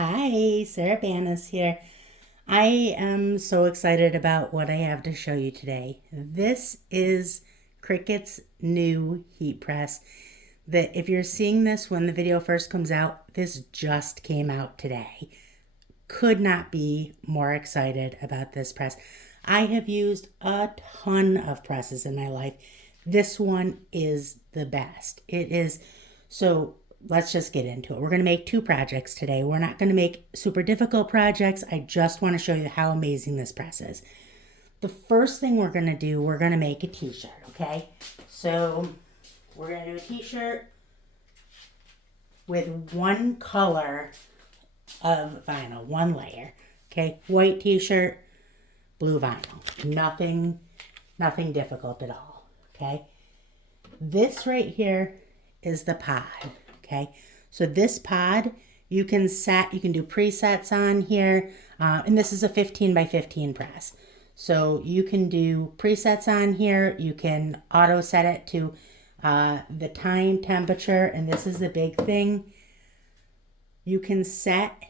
Hi, Sarah Bannis here. I am so excited about what I have to show you today. This is Cricut's new heat press. That if you're seeing this when the video first comes out, this just came out today. Could not be more excited about this press. I have used a ton of presses in my life. This one is the best. It is so. Let's just get into it. We're going to make two projects today. We're not going to make super difficult projects. I just want to show you how amazing this press is. The first thing we're going to do, we're going to make a t-shirt, okay? So we're going to do a t-shirt with one color of vinyl, one layer, okay? White t-shirt, blue vinyl. Nothing difficult at all, okay? This right here is the pod. Okay, so this pod, you can do presets on here, and this is a 15 by 15 press. So you can do presets on here. You can auto set it to the time, temperature, and this is the big thing. You can set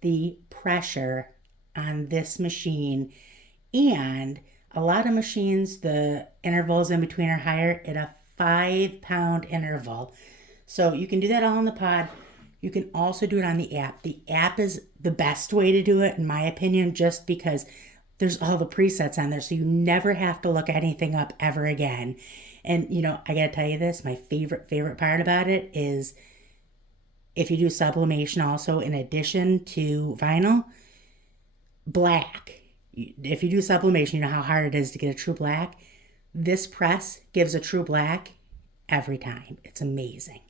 the pressure on this machine, and a lot of machines, the intervals in between are higher at a 5-pound interval. So you can do that all on the pod. You can also do it on the app. The app is the best way to do it, in my opinion, just because there's all the presets on there. So you never have to look anything up ever again. And, you know, I got to tell you this, my favorite part about it is if you do sublimation also in addition to vinyl, black. If you do sublimation, you know how hard it is to get a true black. This press gives a true black every time. It's amazing.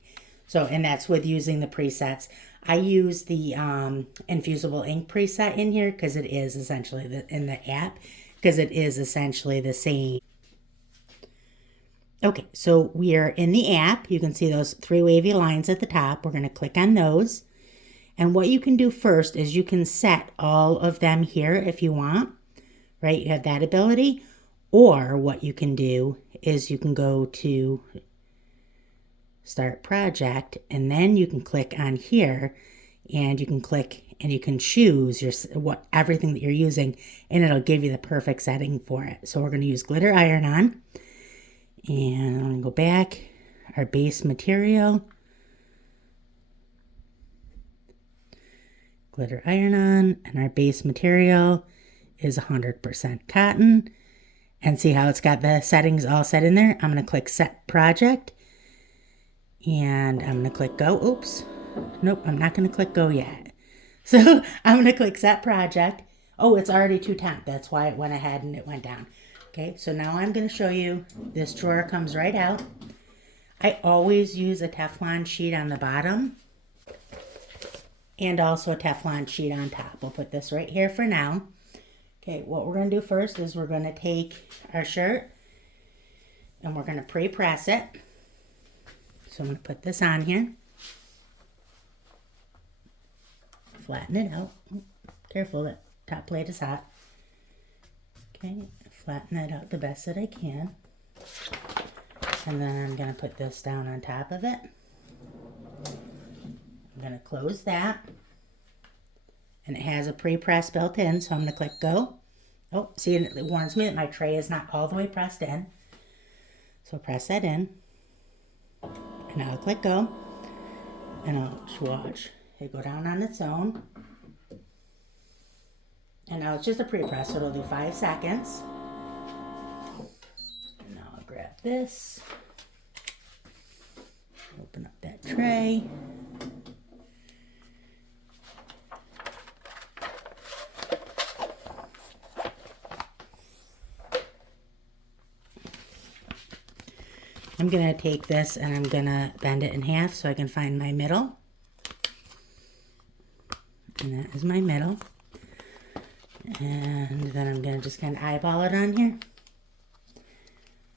So, and that's with using the presets. I use the INFUSIBLE ink preset in here because it is essentially in the app, because it is essentially the same. Okay, so we are in the app. You can see those 3 wavy lines at the top. We're going to click on those. And what you can do first is you can set all of them here if you want, right? You have that ability. Or what you can do is you can go to Start Project, and then you can click on here, and you can click and you can choose everything that you're using, and it'll give you the perfect setting for it. So we're going to use glitter iron-on, and I'm going to go back, our base material, glitter iron-on, and our base material is 100% cotton. And see how it's got the settings all set in there? I'm going to click Set Project. And I'm going to click Go. Oops. Nope, I'm not going to click Go yet. So I'm going to click Set Project. Oh, it's already too temp. That's why it went ahead and it went down. Okay, so now I'm going to show you. This drawer comes right out. I always use a Teflon sheet on the bottom. And also a Teflon sheet on top. We'll put this right here for now. Okay, what we're going to do first is we're going to take our shirt and we're going to pre-press it. So I'm going to put this on here. Flatten it out. Careful, that top plate is hot. Okay, flatten that out the best that I can. And then I'm going to put this down on top of it. I'm going to close that. And it has a pre-press built in, so I'm going to click Go. Oh, see, it warns me that my tray is not all the way pressed in. So press that in. And I'll click Go. And I'll watch it go down on its own. And now it's just a pre-press, so it'll do 5 seconds. And now I'll grab this. Open up that tray. I'm going to take this and I'm going to bend it in half so I can find my middle. And that is my middle. And then I'm going to just kind of eyeball it on here.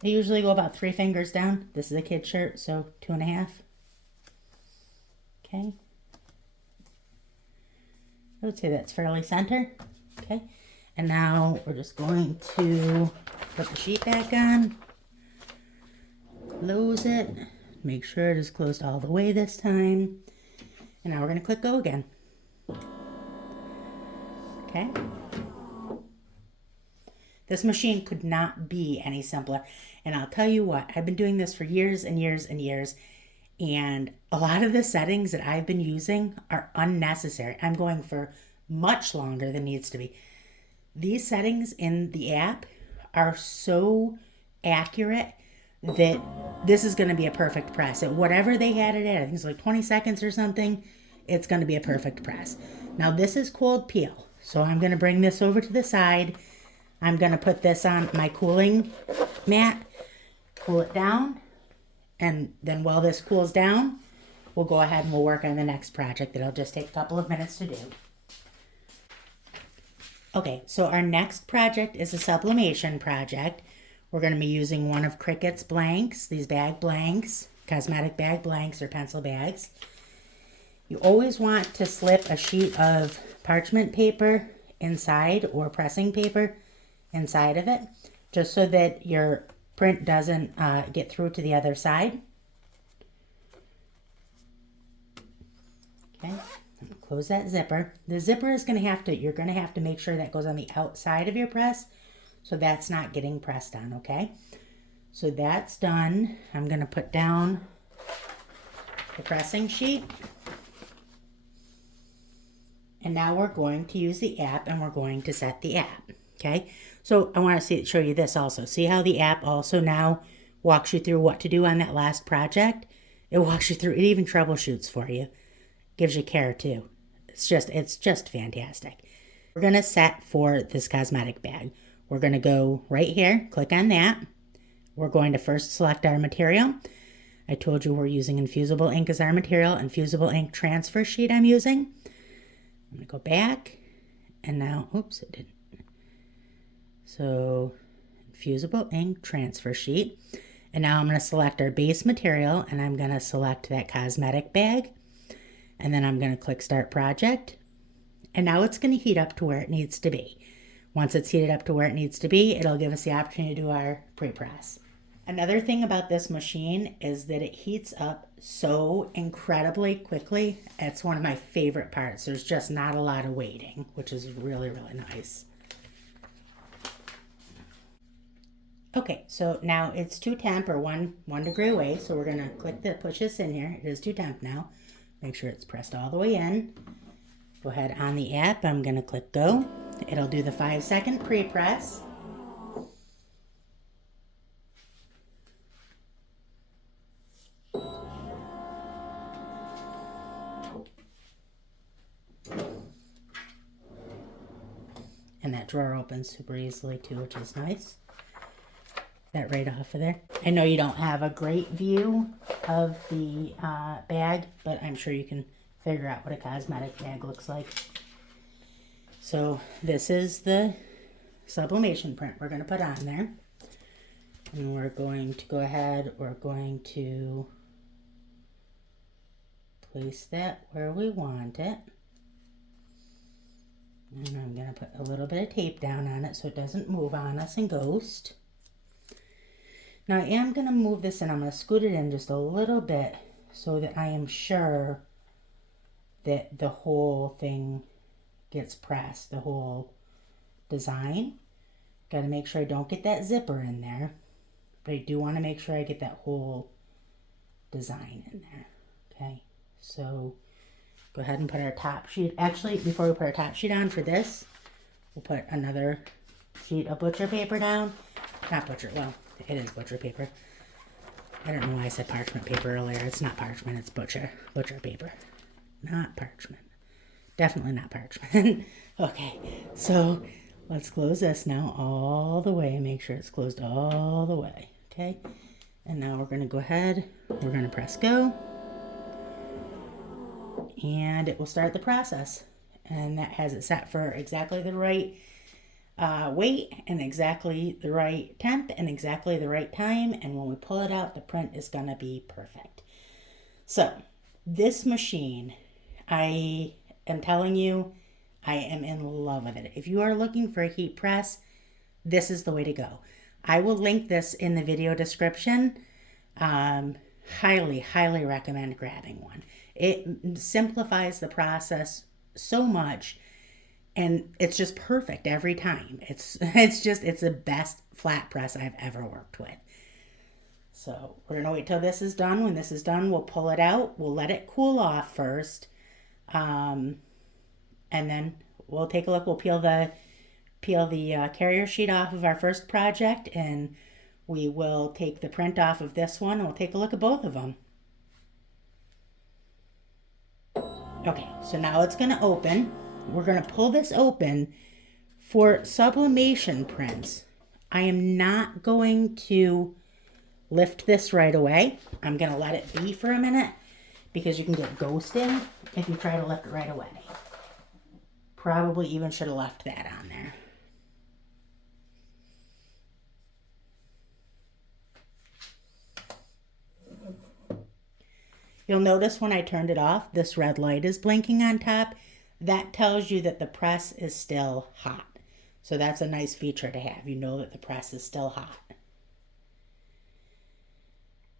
I usually go about 3 fingers down. This is a kid shirt, so 2.5. Okay. I would say that's fairly center. Okay. And now we're just going to put the sheet back on. Close it, make sure it is closed all the way this time, and now we're going to click Go again. Okay. This machine could not be any simpler. And I'll tell you what, I've been doing this for years and years and years. And a lot of the settings that I've been using are unnecessary. I'm going for much longer than needs to be. These settings in the app are so accurate that this is going to be a perfect press. At whatever they had it at, I think it's like 20 seconds or something, it's going to be a perfect press. Now this is cold peel. So I'm going to bring this over to the side. I'm going to put this on my cooling mat, cool it down, and then while this cools down, we'll go ahead and we'll work on the next project that'll just take a couple of minutes to do. Okay, so our next project is a sublimation project. We're going to be using one of Cricut's blanks, these bag blanks, cosmetic bag blanks or pencil bags. You always want to slip a sheet of parchment paper inside or pressing paper inside of it, just so that your print doesn't get through to the other side. Okay, close that zipper. The zipper is going to have to, you're going to have to make sure that goes on the outside of your press, so that's not getting pressed on, okay? So that's done. I'm going to put down the pressing sheet. And now we're going to use the app and we're going to set the app, okay? So I want to show you this also. See how the app also now walks you through what to do on that last project? It walks you through, it even troubleshoots for you. Gives you care too. It's just fantastic. We're going to set for this cosmetic bag. We're going to go right here, click on that. We're going to first select our material. I told you we're using Infusible ink as our material. Infusible ink transfer sheet I'm using. I'm going to go back, and now, oops, it didn't. So, Infusible ink transfer sheet. And now I'm going to select our base material, and I'm going to select that cosmetic bag. And then I'm going to click Start Project. And now it's going to heat up to where it needs to be. Once it's heated up to where it needs to be, it'll give us the opportunity to do our pre-press. Another thing about this machine is that it heats up so incredibly quickly. It's one of my favorite parts. There's just not a lot of waiting, which is really, really nice. Okay, so now it's to temp, or one degree away. So we're gonna push this in here. It is to temp now. Make sure it's pressed all the way in. Go ahead on the app. I'm gonna click go. It'll do the 5-second pre-press. And that drawer opens super easily too, which is nice. That right off of there. I know you don't have a great view of the bag, but I'm sure you can figure out what a cosmetic bag looks like. So this is the sublimation print we're going to put on there. And we're going to go ahead, we're going to place that where we want it. And I'm going to put a little bit of tape down on it so it doesn't move on us and ghost. Now I am going to move this in. I'm going to scoot it in just a little bit so that I am sure that the whole thing gets pressed, the whole design. Got to make sure I don't get that zipper in there. But I do want to make sure I get that whole design in there. Okay, so go ahead and put our top sheet. Actually, before we put our top sheet on for this, we'll put another sheet of butcher paper down. Not butcher, well, it is butcher paper. I don't know why I said parchment paper earlier. It's not parchment, it's butcher paper. Not parchment. Definitely not parchment. Okay, so let's close this now all the way. Make sure it's closed all the way. Okay, and now we're going to go ahead. We're going to press go. And it will start the process. And that has it set for exactly the right weight and exactly the right temp and exactly the right time. And when we pull it out, the print is going to be perfect. So this machine, I am telling you, I am in love with it. If you are looking for a heat press, this is the way to go. I will link this in the video description. Highly, highly recommend grabbing one. It simplifies the process so much. And it's just perfect every time. It's the best flat press I've ever worked with. So we're gonna wait till this is done. When this is done, we'll pull it out. We'll let it cool off first, and then we'll take a look. We'll peel the carrier sheet off of our first project, and we will take the print off of this one, and we'll take a look at both of them. Okay, so now it's gonna open. We're gonna pull this open. For sublimation prints, I am not going to lift this right away. I'm gonna let it be for a minute because you can get ghosted if you try to lift it right away. Probably even should have left that on there. You'll notice when I turned it off, this red light is blinking on top. That tells you that the press is still hot. So that's a nice feature to have. You know that the press is still hot.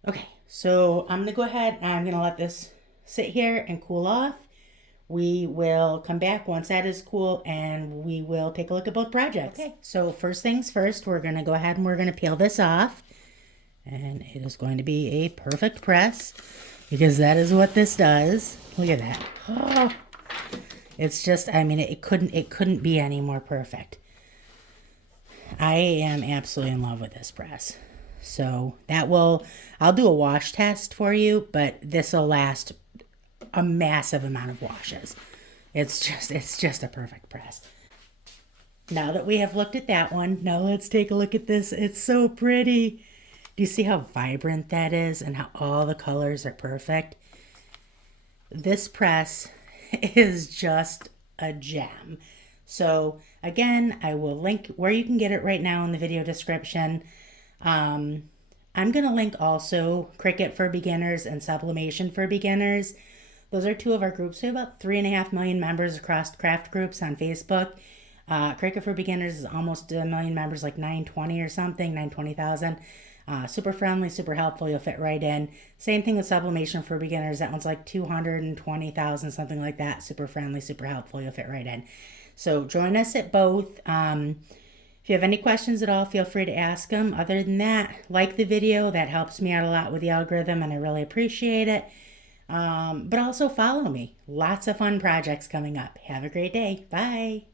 Okay, so I'm gonna go ahead and I'm gonna let this sit here and cool off. We will come back once that is cool and we will take a look at both projects. Okay, so first things first, we're gonna go ahead and we're gonna peel this off. And it is going to be a perfect press because that is what this does. Look at that. Oh, it's just, I mean, it couldn't be any more perfect. I am absolutely in love with this press. So I'll do a wash test for you, but this will last a massive amount of washes. It's just a perfect press. Now that we have looked at that one, now let's take a look at this. It's so pretty. Do you see how vibrant that is and how all the colors are perfect? This press is just a gem. So again, I will link where you can get it right now in the video description. I'm going to link also Cricut for Beginners and Sublimation for Beginners. Those are two of our groups. We have about 3.5 million members across craft groups on Facebook. Cricut for Beginners is almost 1 million members, like 920 or something, 920,000. Super friendly, super helpful. You'll fit right in. Same thing with Sublimation for Beginners. That one's like 220,000, something like that. Super friendly, super helpful. You'll fit right in. So join us at both. If you have any questions at all, feel free to ask them. Other than that, like the video. That helps me out a lot with the algorithm, and I really appreciate it. But also follow me. Lots of fun projects coming up. Have a great day. Bye.